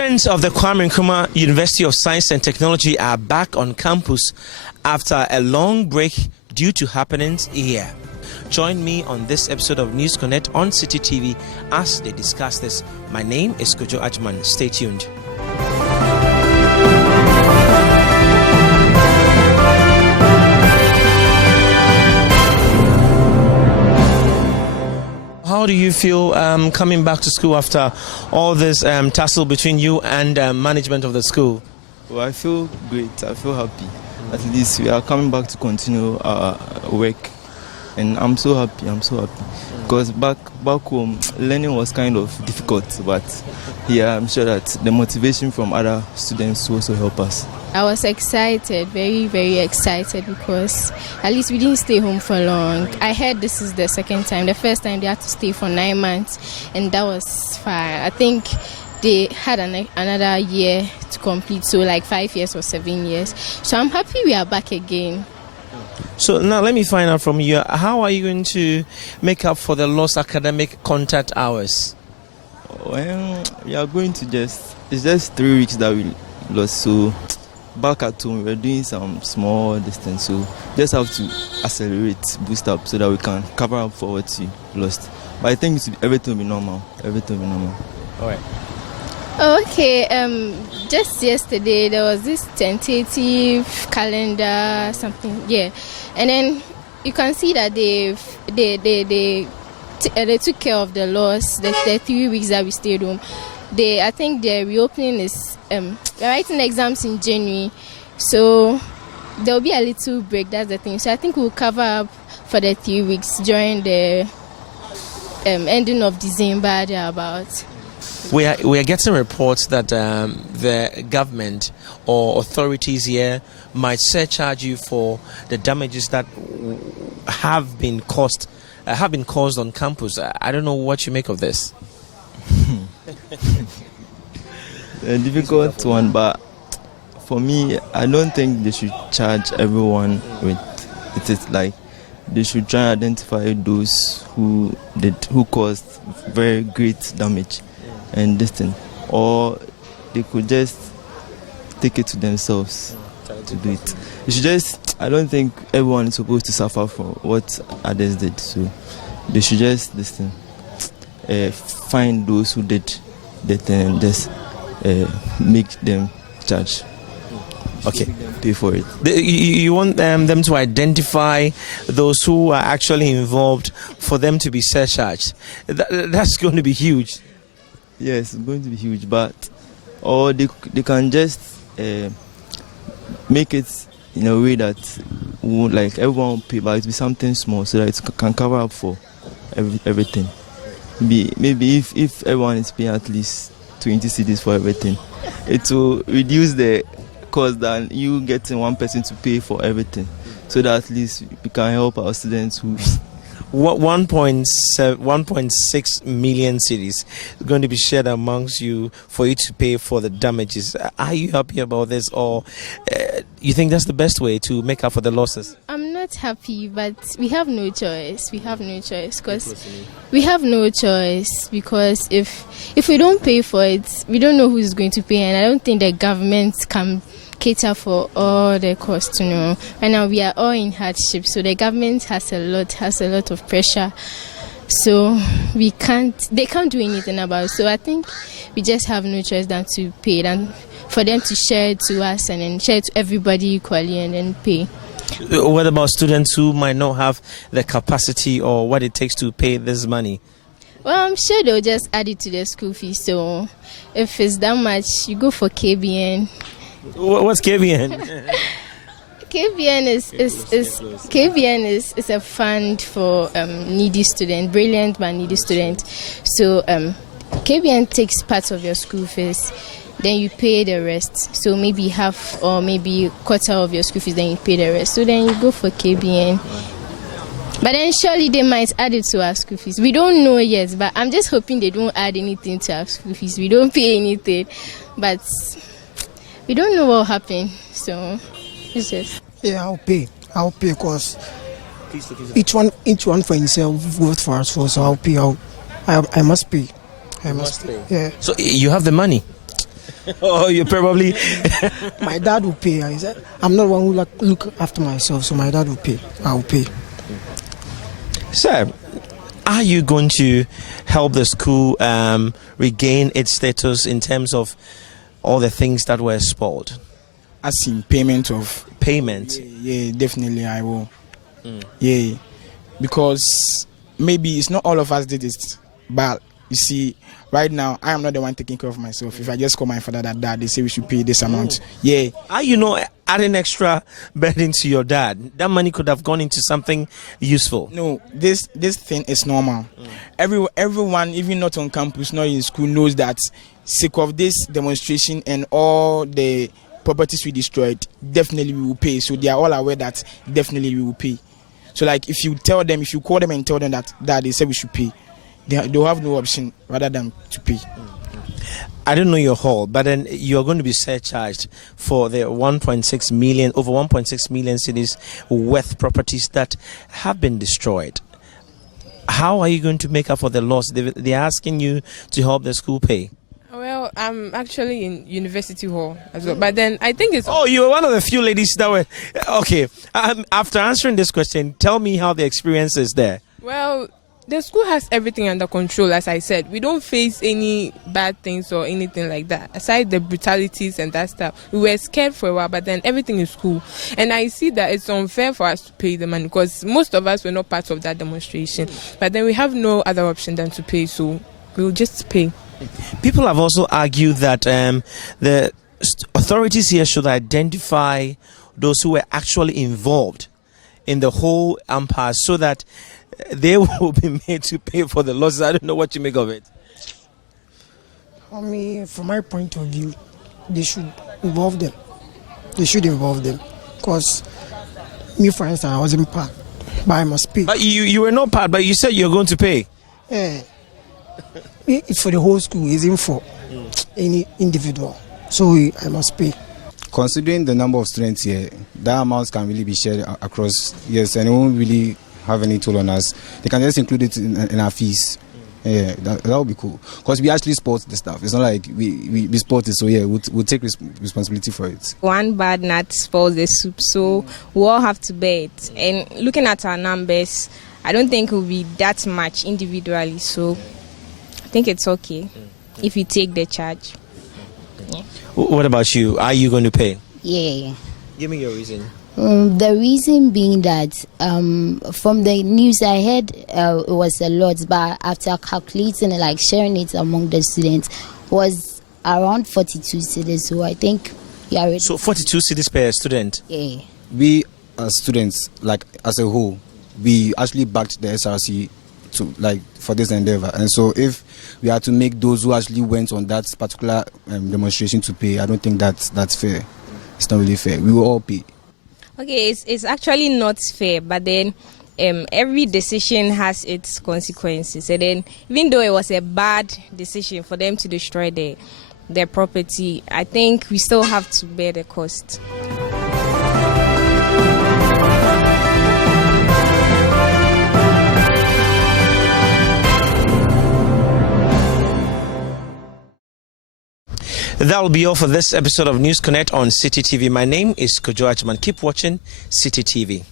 Students of the Kwame Nkrumah University of Science and Technology are back on campus after a long break due to happenings here. Join me on this episode of News Connect on City TV as they discuss this. My name is Kojo Ajman. Stay tuned. How do you feel coming back to school after all this tussle between you and management of the school? Well, I feel great. I feel happy. At least we are coming back to continue our work, and I'm so happy. Because back home, learning was kind of difficult, but here I'm sure that the motivation from other students will also help us. I was excited, very, very excited, because at least we didn't stay home for long. I heard this is the second time. The first time they had to stay for 9 months, and that was fine. I think they had another year to complete, so like 5 years or 7 years. So I'm happy we are back again. So now let me find out from you, how are you going to make up for the lost academic contact hours? Well, we are going to it's just 3 weeks that we lost, so back at home we're doing some small distance, so just have to accelerate, boost up so that we can cover up for what we lost. But I think everything will be normal. All right. Okay, just yesterday there was this tentative calendar, something, yeah, and then you can see that they took care of the loss, the 3 weeks that we stayed home. I think the reopening is we're writing exams in January, so there will be a little break. That's the thing. So I think we'll cover up for the 3 weeks during the ending of December. Thereabout. We are getting reports that the government or authorities here might surcharge you for the damages that have been caused on campus. I don't know what you make of this. A difficult one, but for me, I don't think they should charge everyone with it. Is like they should try and identify those who caused very great damage and this thing, or they could just take it to themselves to do it. They should I don't think everyone is supposed to suffer for what others did, so they should just find those who did that and just make them charge. Okay, pay for it. You want them to identify those who are actually involved for them to be surcharged. That's going to be huge. Yes, it's going to be huge, or they can just make it in a way that like everyone will pay, but it will be something small so that it can cover up for everything. Maybe if everyone is paying at least 20 cedis for everything, it will reduce the cost than you getting one person to pay for everything, so that at least we can help our students who. 1.6 million cities is going to be shared amongst you for you to pay for the damages. Are you happy about this, or you think that's the best way to make up for the losses? I'm not happy, but we have no choice. Because if we don't pay for it, we don't know who's going to pay, and I don't think the government can cater for all the costs, Right now we are all in hardship, so the government has a lot of pressure, so they can't do anything about it. So I think we just have no choice than to pay, and for them to share it to us and then share it to everybody equally and then pay. What about students who might not have the capacity or what it takes to pay this money? Well, I'm sure they'll just add it to their school fees, so if it's that much, you go for KBN. What's KBN? KBN is a fund for needy students, brilliant but needy students. So KBN takes part of your school fees, then you pay the rest. So maybe half or maybe quarter of your school fees, then you pay the rest. So then you go for KBN. But then surely they might add it to our school fees. We don't know yet, but I'm just hoping they don't add anything to our school fees. We don't pay anything, but we don't know what will happen, so it's just. Yeah, I'll pay because each one for himself, vote for us. So I'll pay. I must pay. Yeah. So you have the money? Oh, you probably. My dad will pay. I said, I'm not one who look after myself, so my dad will pay. I will pay. Sir, are you going to help the school regain its status in terms of all the things that were spoiled? As in payment of payment? Yeah, definitely I will. Yeah, because maybe it's not all of us did it, but you see, right now I am not the one taking care of myself. If I just call my father that dad, they say we should pay this amount. Yeah. Are you know adding extra burden to your dad? That money could have gone into something useful. No, this thing is normal. Everyone, even not on campus, not in school, knows that sake of this demonstration and all the properties we destroyed, definitely we will pay. So they are all aware that definitely we will pay. So like if you call them and tell them that they say we should pay, they'll have no option rather than to pay. I don't know your hall, but then you're going to be surcharged for the over 1.6 million cedis worth properties that have been destroyed. How are you going to make up for the loss? They're asking you to help the school pay. Well, I'm actually in University Hall as well, but then I think it's... Oh, you were one of the few ladies that were... Okay, after answering this question, tell me how the experience is there. Well, the school has everything under control, as I said. We don't face any bad things or anything like that. Aside the brutalities and that stuff, we were scared for a while, but then everything is cool. And I see that it's unfair for us to pay the money because most of us were not part of that demonstration. But then we have no other option than to pay, so we'll just pay. People have also argued that the authorities here should identify those who were actually involved in the whole impasse so that they will be made to pay for the losses. I don't know what you make of it. I mean, from my point of view, they should involve them. They should involve them. Because me, for instance, I wasn't part, but I must pay. But you were not part, but you said you're going to pay. Yeah. It's for the whole school, it isn't for any individual. So I must pay. Considering the number of students here, that amount can really be shared across, yes, and it won't really have any toll on us. They can just include it in our fees. Yeah, that would be cool. Because we actually sport the stuff. It's not like we sport it, so yeah, we'll take responsibility for it. One bad nut spoils the soup, so we all have to bear it. And looking at our numbers, I don't think it will be that much individually, so I think it's okay if you take the charge. Yeah. What about you? Are you going to pay? Yeah. Give me your reason. The reason being that from the news I heard it was a lot, but after calculating like sharing it among the students was around 42 cedis. So I think you are ready. So 42 cedis per student. Yeah. We as students, like as a whole, we actually backed the SRC to like for this endeavor, and so if we had to make those who actually went on that particular demonstration to pay, I don't think that's fair. It's not really fair. We will all pay. Okay, it's actually not fair, but then every decision has its consequences. And then even though it was a bad decision for them to destroy their property, I think we still have to bear the cost. That will be all for this episode of News Connect on City TV. My name is Kojo Achman. Keep watching City TV.